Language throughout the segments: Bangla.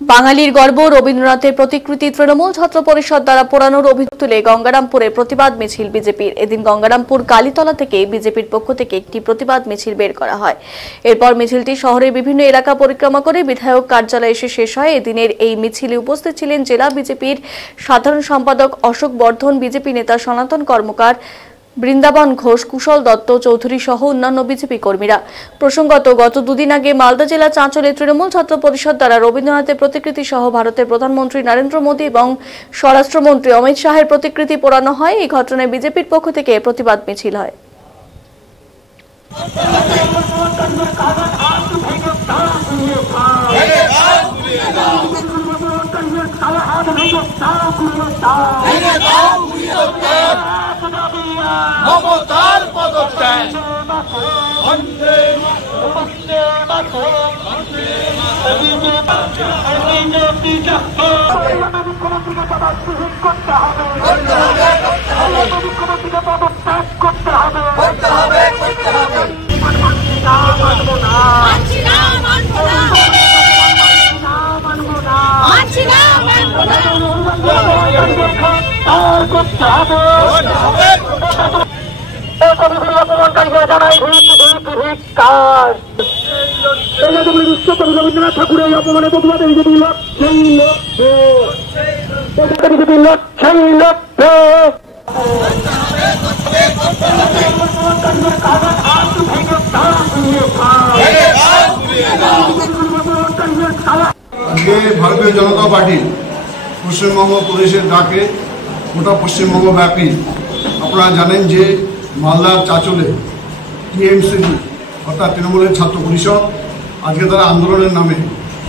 বাঙালির গর্ব রবীন্দ্রনাথের প্রতিকৃতি তৃণমূল ছাত্র পরিষদ দ্বারা পোড়ানোর অভিযোগ তুলে গঙ্গারামপুরে প্রতিবাদ মিছিল বিজেপির। এদিন গঙ্গারামপুর কালীতলা থেকে বিজেপির পক্ষ থেকে একটি প্রতিবাদ মিছিল বের করা হয়। এরপর মিছিলটি শহরের বিভিন্ন এলাকা পরিক্রমা করে বিধায়ক কার্যালয়ে এসে শেষ হয়। এদিনের এই মিছিলে উপস্থিত ছিলেন জেলা বিজেপির সাধারণ সম্পাদক অশোক বর্ধন, বিজেপি নেতা সনাতন কর্মকার, বৃন্দাবন ঘোষ, কুশল দত্ত চৌধুরী সহ অন্যান্য বিজেপি কর্মীরা। প্রসঙ্গত, গত দুদিন আগে মালদা জেলা চাঁচলে তৃণমূল ছাত্র পরিষদ দ্বারা রবীন্দ্রনাথের প্রতিকৃতি সহ ভারতের প্রধানমন্ত্রী নরেন্দ্র মোদী এবং স্বরাষ্ট্রমন্ত্রী অমিত শাহের প্রতিকৃতি পোড়ানো হয়। এই ঘটনায় বিজেপির পক্ষ থেকে প্রতিবাদ মিছিল হয়। মমতার পদত্যাগ রবীন্দ্রনাথ ঠাকুরের অপমানে প্রতিবাদে বিজেপির আজকে ভারতীয় জনতা পার্টি পশ্চিমবঙ্গ প্রদেশের ডাকে গোটা পশ্চিমবঙ্গ ব্যাপী আপনারা জানেন যে মালদার চাঁচলে টিএমসিপি অর্থাৎ তৃণমূলের ছাত্র পরিষদ আজকে তারা আন্দোলনের নামে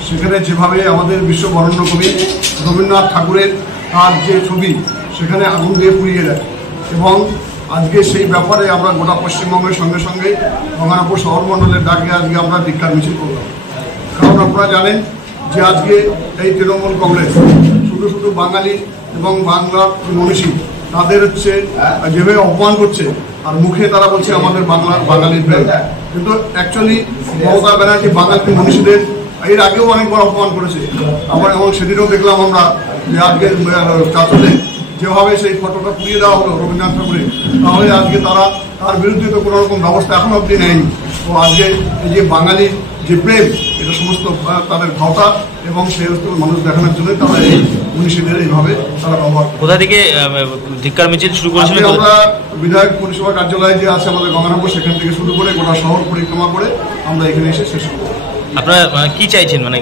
সেখানে যেভাবে আমাদের বিশ্ববরেণ্য কবি রবীন্দ্রনাথ ঠাকুরের তার যে ছবি সেখানে আগুন দিয়ে পুড়িয়ে দেয় এবং আজকে সেই ব্যাপারে আমরা গোটা পশ্চিমবঙ্গের সঙ্গে সঙ্গে গঙ্গারামপুর শহর মণ্ডলের ডাকে আজকে আমরা ধিক্কার মিছিল করলাম। কারণ আপনারা জানেন যে আজকে এই তৃণমূল কংগ্রেস শুধু শুধু বাঙালি এবং বাংলার মনীষী তাদের হচ্ছে যেভাবে অপমান করছে আর মুখে তারা বলছে আমাদের বাঙালির প্রেম, কিন্তু অ্যাকচুয়ালি মমতা ব্যানার্জি বাঙালি মনীষীদের এর আগেও অনেকবার অপমান করেছে। আবার এবং সেদিনও দেখলাম আমরা যে আজকে চাঁচলে যেভাবে সেই ফটোটা পুড়িয়ে দেওয়া হলো রবীন্দ্রনাথ ঠাকুরের, তাহলে আজকে তারা তার বিরুদ্ধে তো কোনো রকম ব্যবস্থা এখনো অবধি নেয়নি। তো আজকে এই যে বাঙালির যে প্রেম এটা সমস্ত তাদের ভাওতা এবং সেই মানুষ দেখানোর জন্য তারা এই মনীষীদের এইভাবে তারা ব্যবহার। কোথা থেকে ধিক্কার মিছিল শুরু করেছিল? আমরা বিধায়ক পরিষেবা কার্যালয় যে আছে আমাদের গঙ্গারামপুর সেখান থেকে শুরু করে গোটা শহর পরিক্রমা করে আমরা এখানে এসে শেষ করব। আপনারা কি চাইছেন? মানে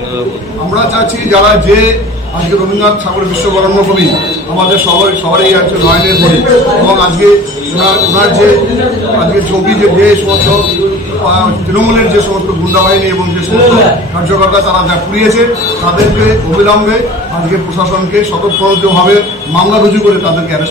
আমরা চাচ্ছি যারা যে আজকে রবীন্দ্রনাথ ঠাকুরের বিশ্ববরেণ্য কবি আমাদের শহরেই আছে নয়নের বলি এবং আজকে ওনার যে আজকে ছবি যে সমস্ত তৃণমূলের যে সমস্ত গুন্ডাবাহিনী এবং যে সমস্ত কার্যকর্তা তারা যা পুড়িয়েছে তাদেরকে অবিলম্বে আজকে প্রশাসনকে স্বতঃস্ফূর্তভাবে মামলা রুজু করে তাদেরকে